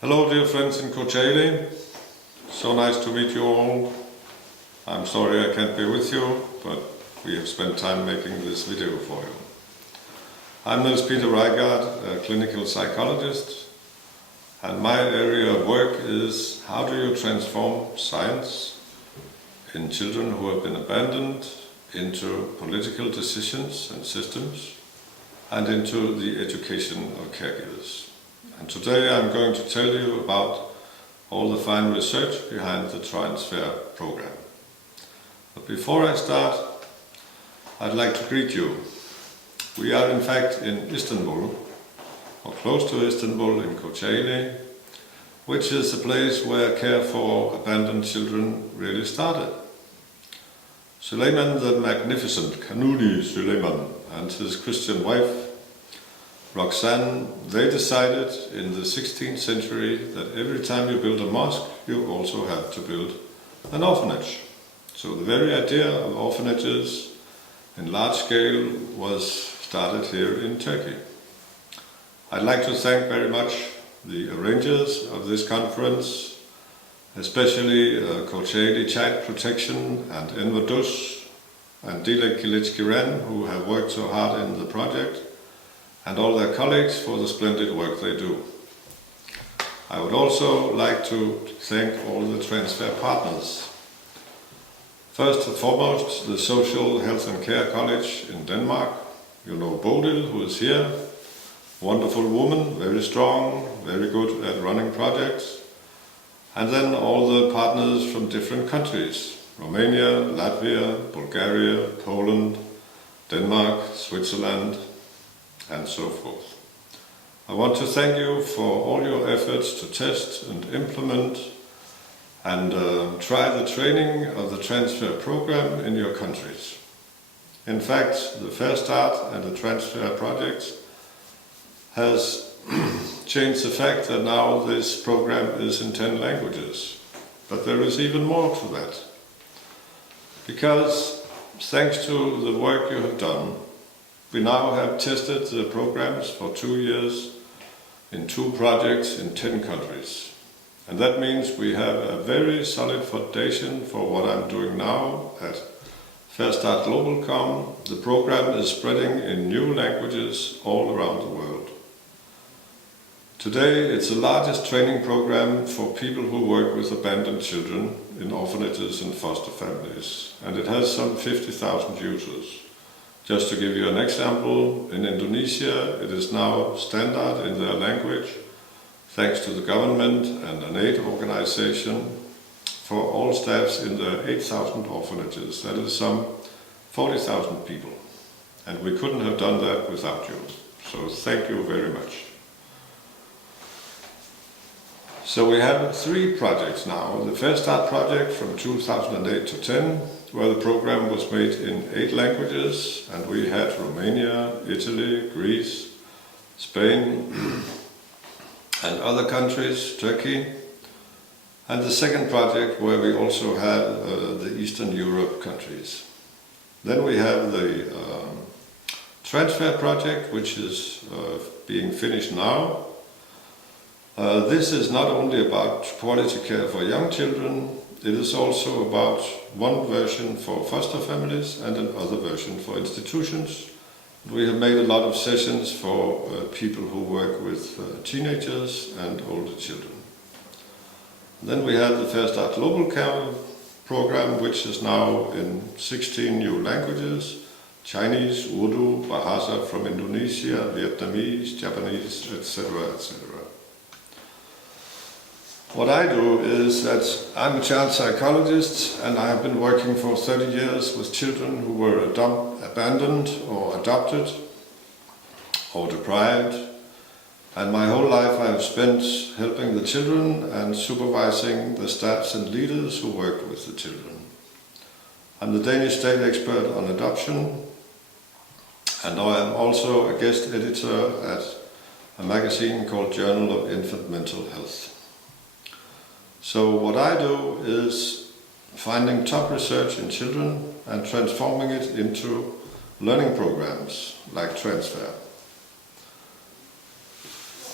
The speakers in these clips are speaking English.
Hello dear friends in Kocaeli, so nice to meet you all. I'm sorry I can't be with you, but we have spent time making this video for you. I'm Peter Rygaard, a clinical psychologist, and my area of work is how do you transform science in children who have been abandoned into political decisions and systems and into the education of caregivers. And today I'm going to tell you about all the fine research behind the Transfair program. But before I start, I'd like to greet you. We are in fact in Istanbul, or close to Istanbul in Kocaeli, which is the place where care for abandoned children really started. Suleiman the Magnificent, Kanuni Suleiman, and his Christian wife Roxanne, they decided in the 16th century that every time you build a mosque, you also have to build an orphanage. So the very idea of orphanages in large scale was started here in Turkey. I'd like to thank very much the arrangers of this conference, especially Kocaeli Child Protection and Enver Dus and Dilek Kilickiren, who have worked so hard in the project, and all their colleagues for the splendid work they do. I would also like to thank all the Transfair partners. First and foremost, the Social Health and Care College in Denmark. You know Bodil, who is here. Wonderful woman, very strong, very good at running projects. And then all the partners from different countries. Romania, Latvia, Bulgaria, Poland, Denmark, Switzerland, and so forth. I want to thank you for all your efforts to test and implement and try the training of the Transfair program in your countries. In fact, the Fair Start and the Transfair project has changed the fact that now this program is in 10 languages. But there is even more to that. Because thanks to the work you have done, we now have tested the programs for 2 years in 2 projects in 10 countries. And that means we have a very solid foundation for what I'm doing now at Fair Start Global.com. The program is spreading in new languages all around the world. Today it's the largest training program for people who work with abandoned children in orphanages and foster families, and it has some 50,000 users. Just to give you an example, in Indonesia it is now standard in their language, thanks to the government and an aid organization, for all staffs in the 8,000 orphanages. That is some 40,000 people. And we couldn't have done that without you. So thank you very much. So we have 3 projects now. The Fair Start project from 2008 to 10, where the program was made in 8 languages, and we had Romania, Italy, Greece, Spain, and other countries, Turkey. And the second project, where we also had the Eastern Europe countries. Then we have the Transfair project, which is being finished now. This is not only about quality care for young children, it is also about one version for foster families and another version for institutions. We have made a lot of sessions for people who work with teenagers and older children. Then we have the Fair Start Global Care program, which is now in 16 new languages: Chinese, Urdu, Bahasa from Indonesia, Vietnamese, Japanese, etc., etc. What I do is that I'm a child psychologist, and I have been working for 30 years with children who were abandoned or adopted or deprived. And my whole life I have spent helping the children and supervising the staffs and leaders who worked with the children. I'm the Danish state expert on adoption, and I am also a guest editor at a magazine called Journal of Infant Mental Health. So what I do is finding top research in children and transforming it into learning programs like Transfair.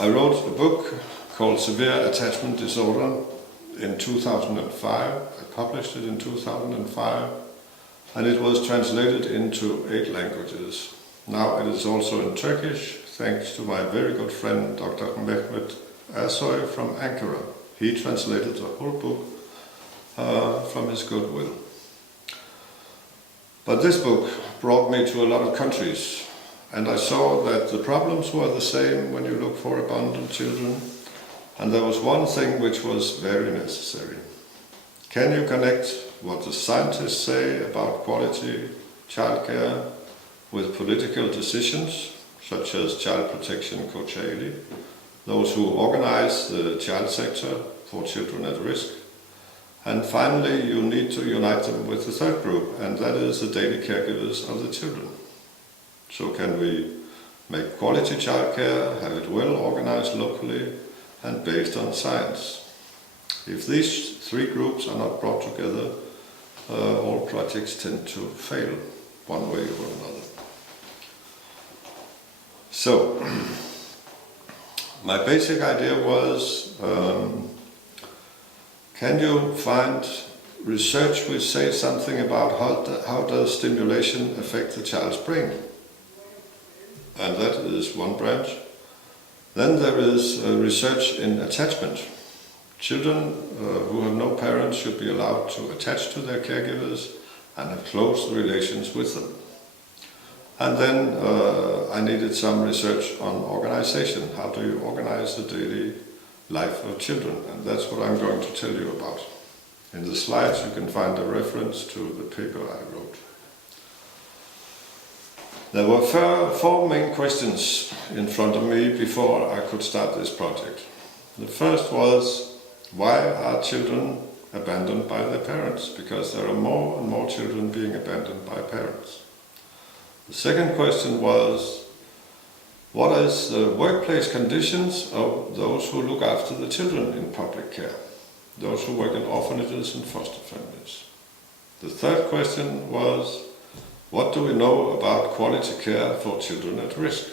I wrote a book called Severe Attachment Disorder in 2005. I published it in 2005, and it was translated into 8 languages. Now it is also in Turkish, thanks to my very good friend Dr. Mehmet Ersoy from Ankara. He translated the whole book from his goodwill. But this book brought me to a lot of countries, and I saw that the problems were the same when you look for abandoned children, and there was one thing which was very necessary. Can you connect what the scientists say about quality childcare with political decisions, such as Child Protection Kocaeli, those who organize the child sector for children at risk? And finally, you need to unite them with the third group, and that is the daily caregivers of the children. So can we make quality childcare, have it well organized locally and based on science? If these 3 groups are not brought together, all projects tend to fail one way or another. So, my basic idea was, can you find research which says something about how does stimulation affect the child's brain? And that is one branch. Then there is research in attachment. Children who have no parents should be allowed to attach to their caregivers and have close relations with them. And then I needed some research on organization. How do you organize the daily life of children? And that's what I'm going to tell you about. In the slides you can find a reference to the paper I wrote. There were 4 main questions in front of me before I could start this project. The first was, why are children abandoned by their parents? Because there are more and more children being abandoned by parents. The second question was, what is the workplace conditions of those who look after the children in public care? Those who work in orphanages and foster families. The third question was, what do we know about quality care for children at risk?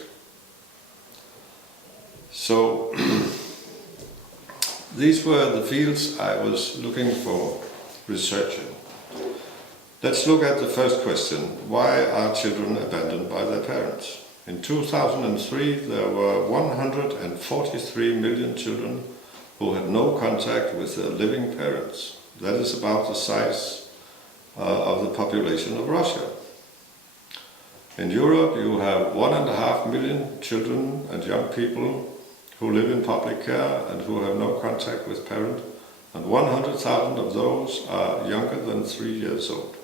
So, these were the fields I was looking for research in. Let's look at the first question. Why are children abandoned by their parents? In 2003, there were 143 million children who had no contact with their living parents. That is about the size of the population of Russia. In Europe, you have 1.5 million children and young people who live in public care and who have no contact with parents, and 100,000 of those are younger than 3 years old.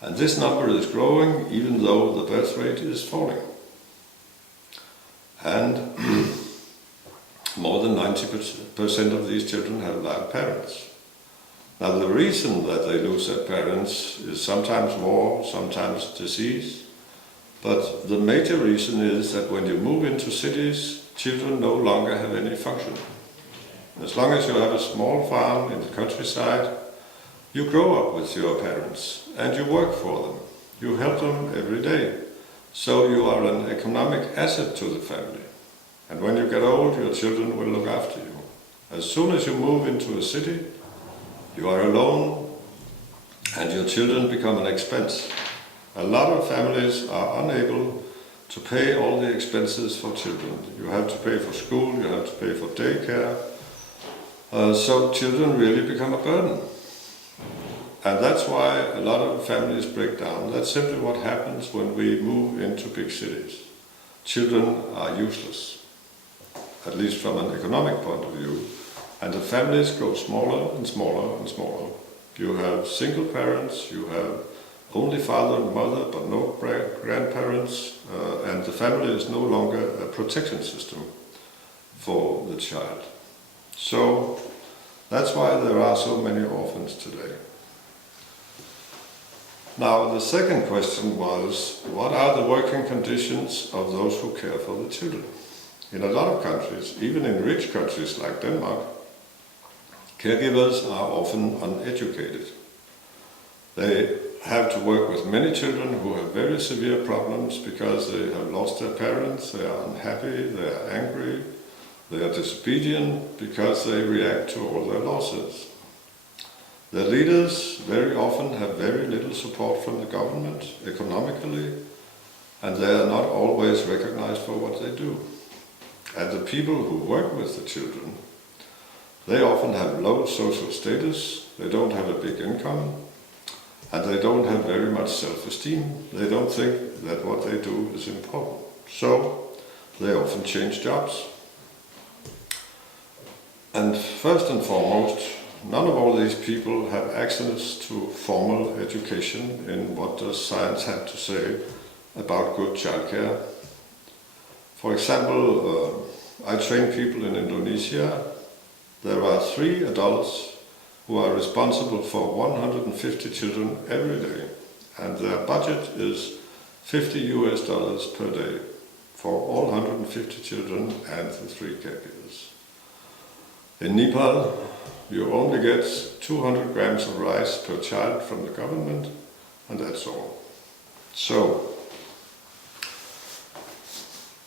And this number is growing even though the birth rate is falling. And more than 90% of these children have live parents. Now the reason that they lose their parents is sometimes war, sometimes disease, but the major reason is that when you move into cities, children no longer have any function. As long as you have a small farm in the countryside, you grow up with your parents and you work for them. You help them every day. So you are an economic asset to the family. And when you get old, your children will look after you. As soon as you move into a city, you are alone and your children become an expense. A lot of families are unable to pay all the expenses for children. You have to pay for school, you have to pay for daycare. So children really become a burden. And that's why a lot of families break down. That's simply what happens when we move into big cities. Children are useless, at least from an economic point of view. And the families grow smaller and smaller and smaller. You have single parents, you have only father and mother, but no grandparents, and the family is no longer a protection system for the child. So that's why there are so many orphans today. Now the second question was, what are the working conditions of those who care for the children? In a lot of countries, even in rich countries like Denmark, caregivers are often uneducated. They have to work with many children who have very severe problems because they have lost their parents, they are unhappy, they are angry, They are disobedient because they react to all their losses. Their leaders very often have very little support from the government economically, and they are not always recognized for what they do. And the people who work with the children, they often have low social status, they don't have a big income, and they don't have very much self-esteem. They don't think that what they do is important. So they often change jobs. And first and foremost, none of all these people have access to formal education in what does science have to say about good childcare. For example, I train people in Indonesia. There are 3 adults who are responsible for 150 children every day, and their budget is $50 per day for all 150 children and the 3 caregivers. In Nepal, you only get 200 grams of rice per child from the government, and that's all. So,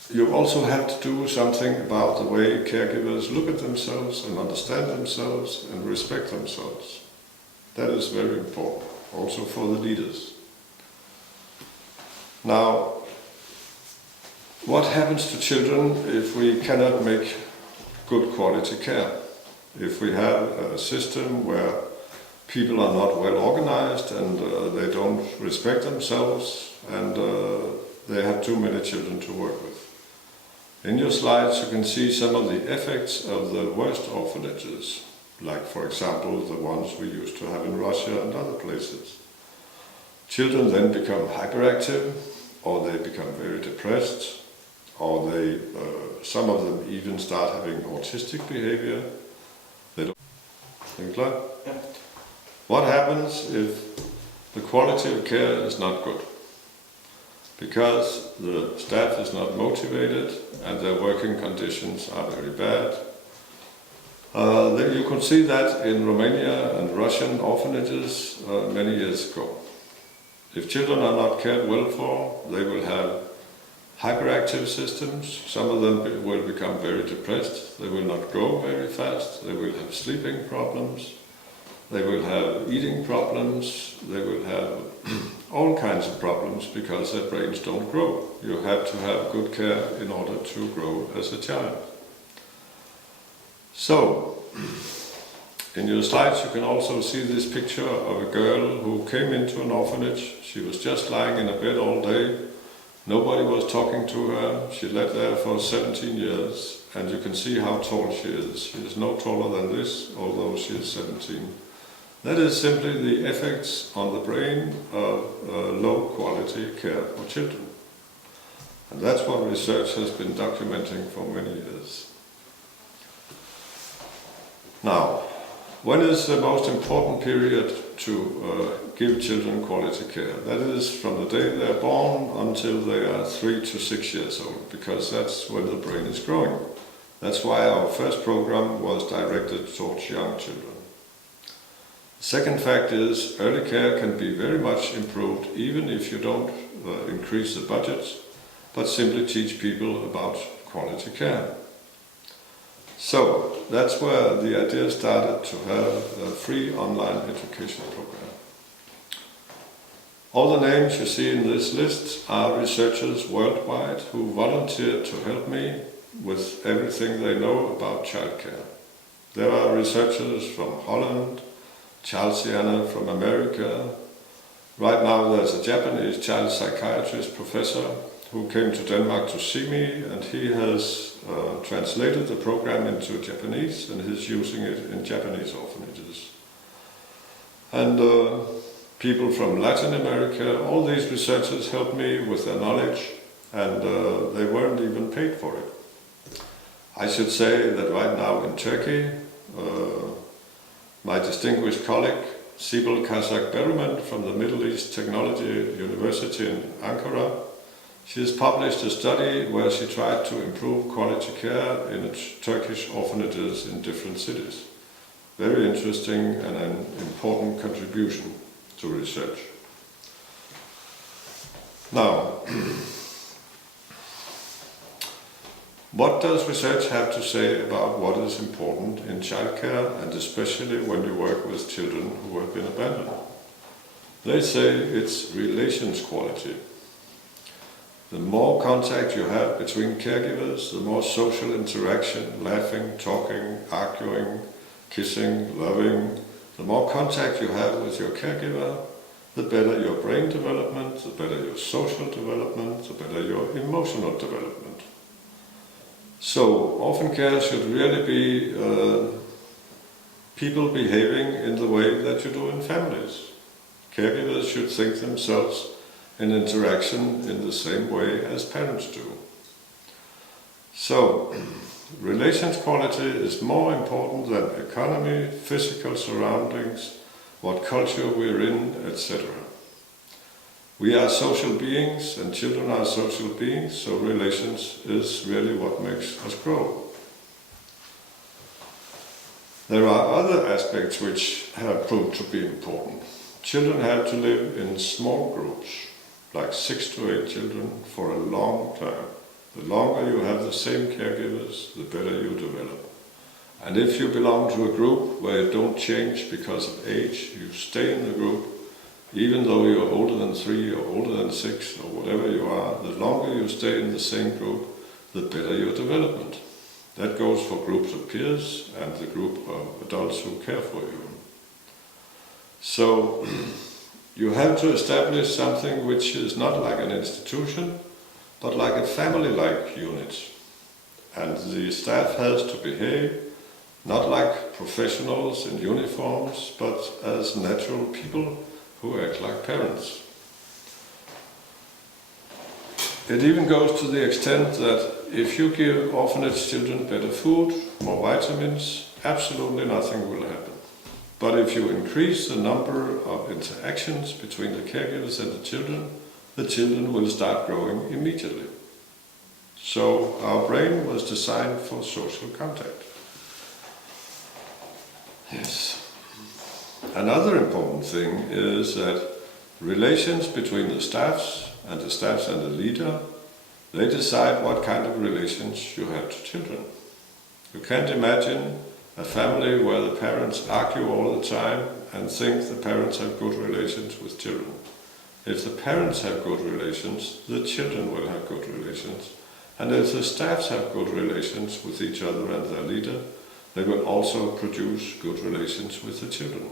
you also have to do something about the way caregivers look at themselves and understand themselves and respect themselves. That is very important, also for the leaders. Now, what happens to children if we cannot make good quality care? If we have a system where people are not well organized and they don't respect themselves and they have too many children to work with. In your slides you can see some of the effects of the worst orphanages, like for example the ones we used to have in Russia and other places. Children then become hyperactive, or they become very depressed, or they, some of them even start having autistic behavior. They don't think like. Yeah. What happens if the quality of care is not good? Because the staff is not motivated and their working conditions are very bad. You could see that in Romania and Russian orphanages many years ago. If children are not cared well for, they will have hyperactive systems. Some of them will become very depressed. They will not grow very fast. They will have sleeping problems. They will have eating problems. They will have all kinds of problems because their brains don't grow. You have to have good care in order to grow as a child. So, in your slides you can also see this picture of a girl who came into an orphanage. She was just lying in a bed all day. Nobody was talking to her. She lay there for 17 years, and you can see how tall she is. She is no taller than this, although she is 17. That is simply the effects on the brain of low quality care for children. And that's what research has been documenting for many years. Now, when is the most important period to give children quality care? That is from the day they are born until they are 3 to 6 years old, because that's when the brain is growing. That's why our first program was directed towards young children. The second fact is early care can be very much improved even if you don't increase the budget, but simply teach people about quality care. So that's where the idea started to have a free online education program. All the names you see in this list are researchers worldwide who volunteered to help me with everything they know about childcare. There are researchers from Holland, Charles Yana from America. Right now there's a Japanese child psychiatrist professor who came to Denmark to see me, and he has translated the program into Japanese and he's using it in Japanese orphanages. And people from Latin America, all these researchers helped me with their knowledge, and they weren't even paid for it. I should say that right now in Turkey, my distinguished colleague, Sibel Kazak-Berman from the Middle East Technology University in Ankara, she has published a study where she tried to improve quality care in Turkish orphanages in different cities. Very interesting and an important contribution to research. Now, What does research have to say about what is important in childcare, and especially when you work with children who have been abandoned? They say it's relations quality. The more contact you have between caregivers, the more social interaction, laughing, talking, arguing, kissing, loving, the more contact you have with your caregiver, the better your brain development, the better your social development, the better your emotional development. So, orphan care should really be people behaving in the way that you do in families. Caregivers should think themselves in interaction in the same way as parents do. So, relations quality is more important than economy, physical surroundings, what culture we're in, etc. We are social beings and children are social beings, so relations is really what makes us grow. There are other aspects which have proved to be important. Children have to live in small groups, like 6 to 8 children, for a long time. The longer you have the same caregivers, the better you develop. And if you belong to a group where you don't change because of age, you stay in the group, even though you're older than 3 or older than 6 or whatever you are, the longer you stay in the same group, the better your development. That goes for groups of peers and the group of adults who care for you. So, you have to establish something which is not like an institution, but like a family-like unit. And the staff has to behave not like professionals in uniforms, but as natural people who act like parents. It even goes to the extent that if you give orphanage children better food, more vitamins, absolutely nothing will happen. But if you increase the number of interactions between the caregivers and the children will start growing immediately. So our brain was designed for social contact. Yes. Another important thing is that relations between the staffs and the leader, they decide what kind of relations you have to children. You can't imagine a family where the parents argue all the time and think the parents have good relations with children. If the parents have good relations, the children will have good relations. And if the staffs have good relations with each other and their leader, they will also produce good relations with the children.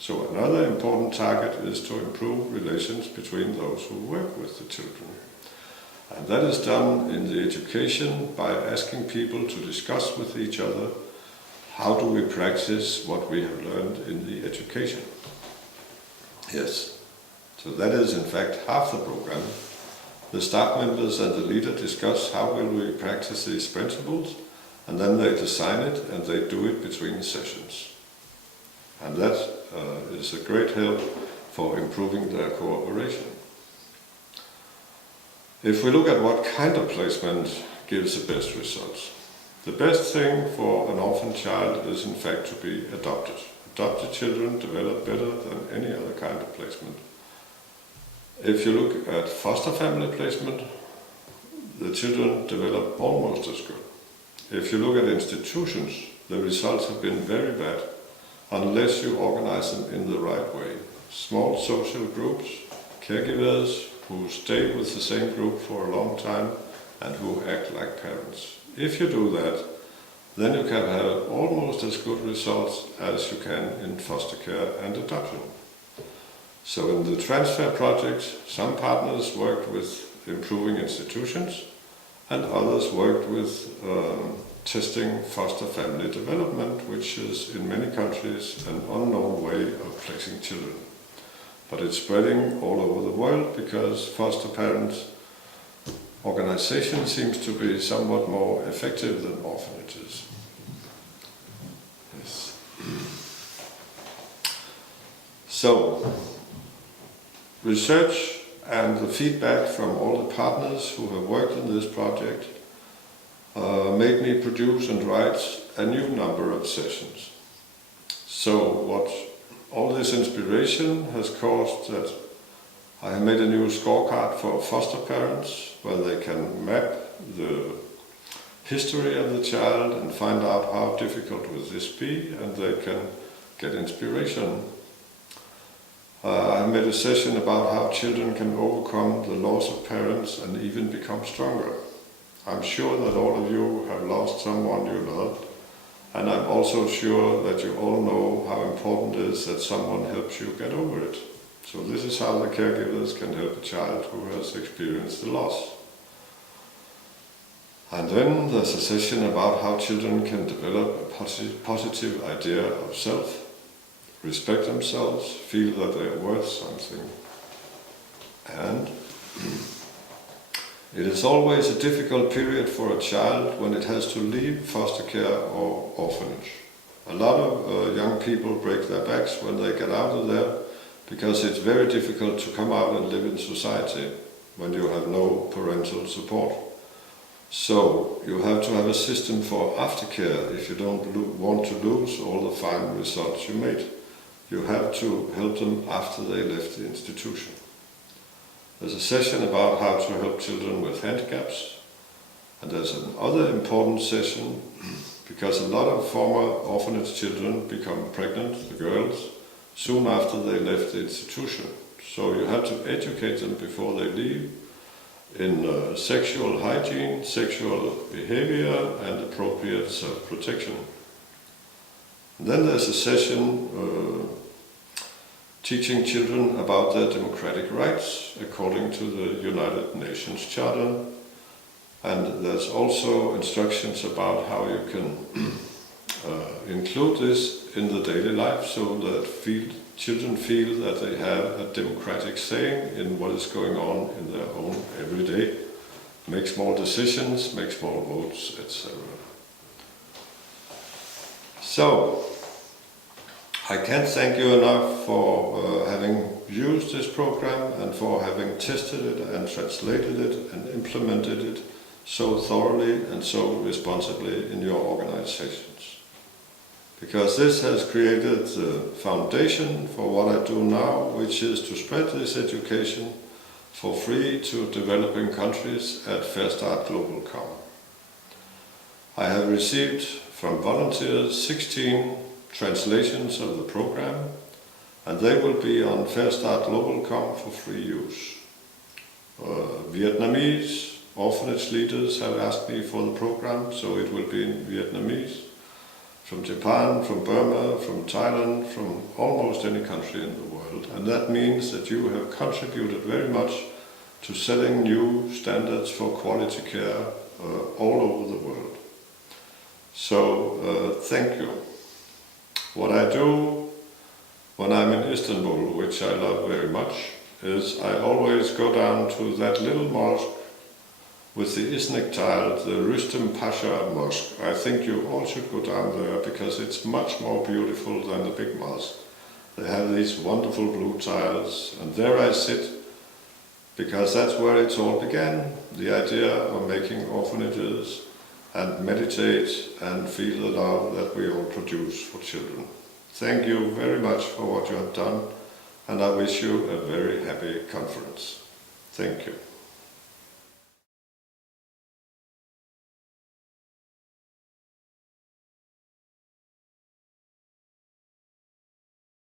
So another important target is to improve relations between those who work with the children. And that is done in the education by asking people to discuss with each other how do we practice what we have learned in the education. Yes, so that is in fact half the program. The staff members and the leader discuss how will we practice these principles, and then they design it and they do it between sessions. And that is a great help for improving their cooperation. If we look at what kind of placement gives the best results, the best thing for an orphan child is in fact to be adopted. Adopted children develop better than any other kind of placement. If you look at foster family placement, the children develop almost as good. If you look at institutions, the results have been very bad unless you organize them in the right way. Small social groups, caregivers who stay with the same group for a long time and who act like parents. If you do that, then you can have almost as good results as you can in foster care and adoption. So in the Transfair project, some partners worked with improving institutions and others worked with testing foster family development, which is in many countries an unknown way of placing children. But it's spreading all over the world because foster parents organization seems to be somewhat more effective than orphanages. Yes. So, research and the feedback from all the partners who have worked in this project made me produce and write a new number of sessions. So what all this inspiration has caused that I have made a new scorecard for foster parents where they can map the history of the child and find out how difficult will this be, and they can get inspiration. I made a session about how children can overcome the loss of parents and even become stronger. I'm sure that all of you have lost someone you loved, and I'm also sure that you all know how important it is that someone helps you get over it. So this is how the caregivers can help a child who has experienced the loss. And then there's a session about how children can develop a positive idea of self, respect themselves, feel that they are worth something. And it is always a difficult period for a child when it has to leave foster care or orphanage. A lot of young people break their backs when they get out of there, because it's very difficult to come out and live in society when you have no parental support. So you have to have a system for aftercare if you don't want to lose all the fine results you made. You have to help them after they left the institution. There's a session about how to help children with handicaps, and there's another important session because a lot of former orphanage children become pregnant, the girls, soon after they left the institution. So you have to educate them before they leave in sexual hygiene, sexual behavior, and appropriate self-protection. Then there's a session teaching children about their democratic rights according to the United Nations Charter. And there's also instructions about how you can include this in the daily life so that children feel that they have a democratic saying in what is going on in their own everyday, make small decisions, make small votes, etc. So, I can't thank you enough for having used this program and for having tested it and translated it and implemented it so thoroughly and so responsibly in your organizations. Because this has created the foundation for what I do now, which is to spread this education for free to developing countries at fairStartGlobal.com. I have received from volunteers 16 translations of the program, and they will be on fairStartGlobal.com for free use. Vietnamese orphanage leaders have asked me for the program, so it will be in Vietnamese. From Japan, from Burma, from Thailand, from almost any country in the world. And that means that you have contributed very much to setting new standards for quality care all over the world. So thank you. What I do when I'm in Istanbul, which I love very much, is I always go down to that little mosque with the Iznik tile, the Rüstem Pasha Mosque. I think you all should go down there because it's much more beautiful than the big mosque. They have these wonderful blue tiles, and there I sit because that's where it all began, the idea of making orphanages and meditate and feel the love that we all produce for children. Thank you very much for what you have done, and I wish you a very happy conference. Thank you.